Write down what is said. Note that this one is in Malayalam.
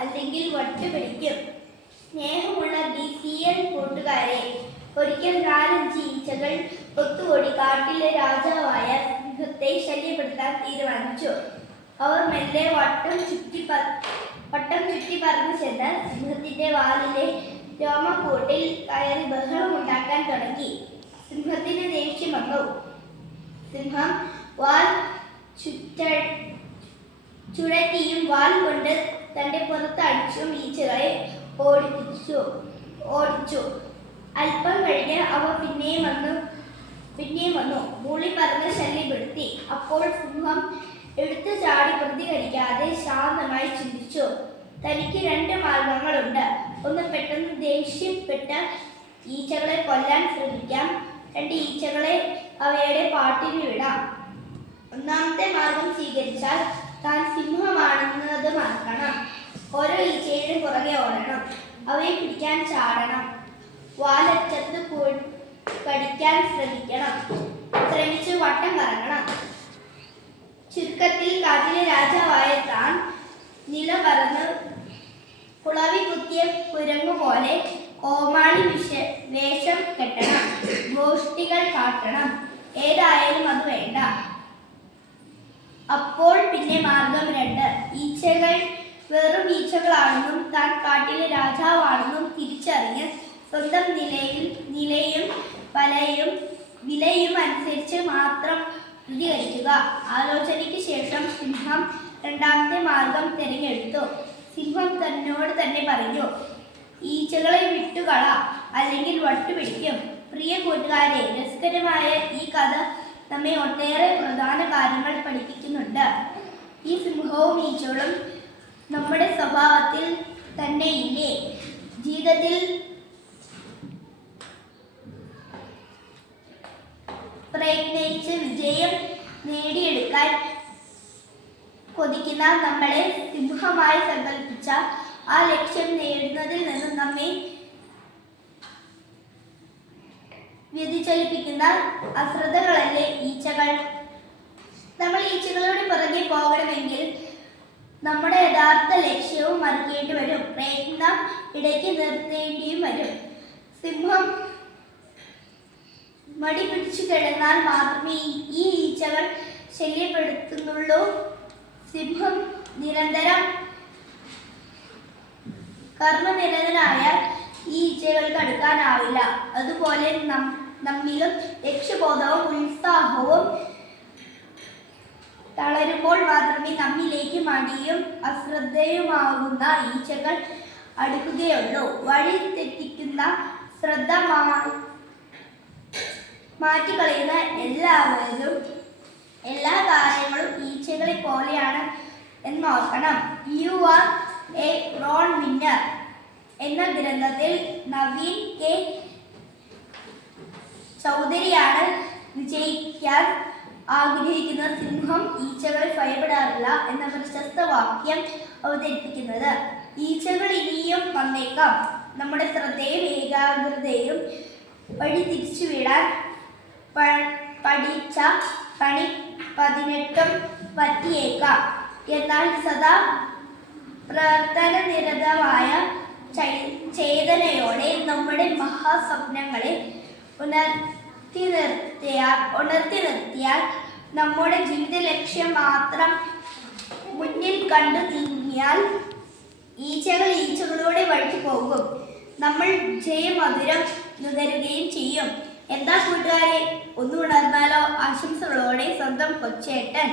അല്ലെങ്കിൽ വട്ടുപിടിക്കും സ്നേഹമുള്ള ബി സി എൻ കൂട്ടുകാരെ ഒരിക്കൽ നാലഞ്ച് ഈച്ചകൾ ഒത്തുകൂടി കാട്ടിലെ രാജാവായ സിംഹത്തെ ശല്യപ്പെടുത്താൻ തീരുമാനിച്ചു. അവർ മെല്ലെ വട്ടം ചുറ്റി വട്ടം ചുറ്റി പറന്നു ചെന്ന് സിംഹത്തിന്റെ വാലിലെ രോമക്കൂട്ടിൽ കയറി ബഹളം ഉണ്ടാക്കാൻ തുടങ്ങി. സിംഹത്തിന് ദേഷ്യം വന്നു. സിംഹം വാൽ ചുറ്റ ചുഴറ്റിയും വാൽ കൊണ്ട് തന്റെ പുറത്തടിച്ചും ഈച്ചകളെ ഓടിപ്പിച്ചു ഓടിച്ചു. അല്പം കഴിഞ്ഞ് അവ പിന്നെയും വന്നു പിന്നെയും വന്നു. മൂളി പറഞ്ഞ് ശല്യപ്പെടുത്തി. അപ്പോൾ സിംഹം എടുത്തു ചാടി പ്രതികരിക്കാതെ ശാന്തമായി ചിന്തിച്ചു. തനിക്ക് രണ്ട് മാർഗങ്ങളുണ്ട്. ഒന്ന് പെട്ടെന്ന് ദേഷ്യപ്പെട്ട് ഈച്ചകളെ കൊല്ലാൻ ശ്രമിക്കാം. രണ്ട് ഈച്ചകളെ അവയുടെ പാട്ടിന് വിടാം. ഒന്നാമത്തെ മാർഗം സ്വീകരിച്ചാൽ താൻ സിംഹമാണെന്നത് മറക്കണം. ഓരോ ഈച്ചയുടെ പുറകെ ഓടണം. അവയെ പിടിക്കാൻ ചാടണം. വാലറ്റത്ത് കടിക്കാൻ ശ്രമിക്കണം. ശ്രമിച്ച് വട്ടം കറങ്ങണം. ചുരുക്കത്തിൽ കാട്ടിലെ രാജാവായ താൻ നില പറന്ന് കുളവി കുത്തിയ കുരങ്ങു പോലെ ഓമാളി വിഷ വേഷം കെട്ടണം. ഗോഷ്ടികൾ കാട്ടണം. ഏതായാലും അത് വേണ്ട അപ്പോൾ പിന്നെ മാർഗം രണ്ട് ഈച്ചകൾ വെറും ഈച്ചകളാണെന്നും താൻ കാട്ടിലെ രാജാവാണെന്നും തിരിച്ചറിഞ്ഞ് സ്വന്തം നിലയിൽ നിലയും വലയും വിലയും അനുസരിച്ച് മാത്രം പ്രതികരിക്കുക. ആലോചനയ്ക്ക് ശേഷം സിംഹം രണ്ടാമത്തെ മാർഗം തിരഞ്ഞെടുത്തു. സിംഹം തന്നോട് തന്നെ പറഞ്ഞു ഈച്ചകളെ വിട്ടുകള അല്ലെങ്കിൽ വട്ടുപിടിക്കും പ്രിയ കൂട്ടുകാരെ രസകരമായ ഈ കഥ നമ്മെ ഒട്ടേറെ പ്രധാന കാര്യങ്ങൾ പഠിപ്പിക്കുന്നുണ്ട്. ഈ സിംഹവും ഈച്ചകളും നമ്മുടെ സ്വഭാവത്തിൽ തന്നെ ഇല്ലേ? ജീവിതത്തിൽ പ്രയത്നിച്ച് വിജയം നേടിയെടുക്കാൻ കൊതിക്കുന്ന നമ്മളെ സിംഹമായി സങ്കല്പിച്ച ആ ലക്ഷ്യം നേടുന്നതിൽ നിന്നും നമ്മെ വ്യതിചലിപ്പിക്കുന്ന അശ്രദ്ധകളല്ലേ ഈച്ചകൾ? നമ്മൾ ഈച്ചകളുടെ പുറകെ പോകണമെങ്കിൽ നമ്മുടെ യഥാർത്ഥ ലക്ഷ്യവും മറിക്കേണ്ടി വരും. പ്രയത്നം ഇടയ്ക്ക് നിർത്തേണ്ടിയും വരും. സിംഹം മടി പിടിച്ചു കിടന്നാൽ മാത്രമേ ഈ- ഈച്ചകൾ ശല്യപ്പെടുത്തുന്നുള്ളൂ. സിംഹം നിരന്തരം കർമ്മനിരതനായ ഈ ഈച്ചകൾക്ക് അടുക്കാനാവില്ല. അതുപോലെ നമ്മിലും ലക്ഷ്യബോധവും ഉത്സാഹവും തളരുമ്പോൾ മാത്രമേ നമ്മിലേക്ക് മടിയും അശ്രദ്ധയുമാകുന്ന ഈച്ചകൾ അടുക്കുകയുള്ളൂ. വഴി തെറ്റിക്കുന്ന ശ്രദ്ധ മാറ്റിക്കളയുന്ന എല്ലാവരും എല്ലാ കാര്യങ്ങളും ഈച്ചകളെ പോലെയാണ് എന്ന് ഓർക്കണം you are a wrong winner എന്ന ഗ്രന്ഥത്തിൽ നവീൻ കെ. ചൗധരിയാണ് വിജയിക്കാൻ ആഗ്രഹിക്കുന്ന സിംഹം ഈച്ചകൾ ഭയപ്പെടാറില്ല എന്ന പ്രശസ്ത വാക്യം അവതരിപ്പിക്കുന്നത്. ഈച്ചകൾ ഇനിയും വന്നേക്കാം. നമ്മുടെ ശ്രദ്ധയും ഏകാഗ്രതയും വഴി തിരിച്ചുവിടാൻ പഠിച്ച പണി പതിനെട്ടും പറ്റിയേക്കാം. എന്നാൽ സദാ പ്രവർത്തന നിരതമായ ചേതനയോടെ നമ്മുടെ മഹാസ്വപ്നങ്ങളെ ഉണർത്തി നിർത്തിയാൽ ഉണർത്തി നിർത്തിയാൽ നമ്മുടെ ജീവിത ലക്ഷ്യം മാത്രം മുന്നിൽ കണ്ടു നീങ്ങിയാൽ ഈച്ചകൾ ഈച്ചകളോടെ വഴിക്ക് പോകും. നമ്മൾ ജയമധുരം നുകരുകയും ചെയ്യും. എന്താ കൂട്ടുകാരെ? ഒന്നുണർന്നാലോ ആശംസകളോടെ സ്വന്തം കൊച്ചേട്ടൻ.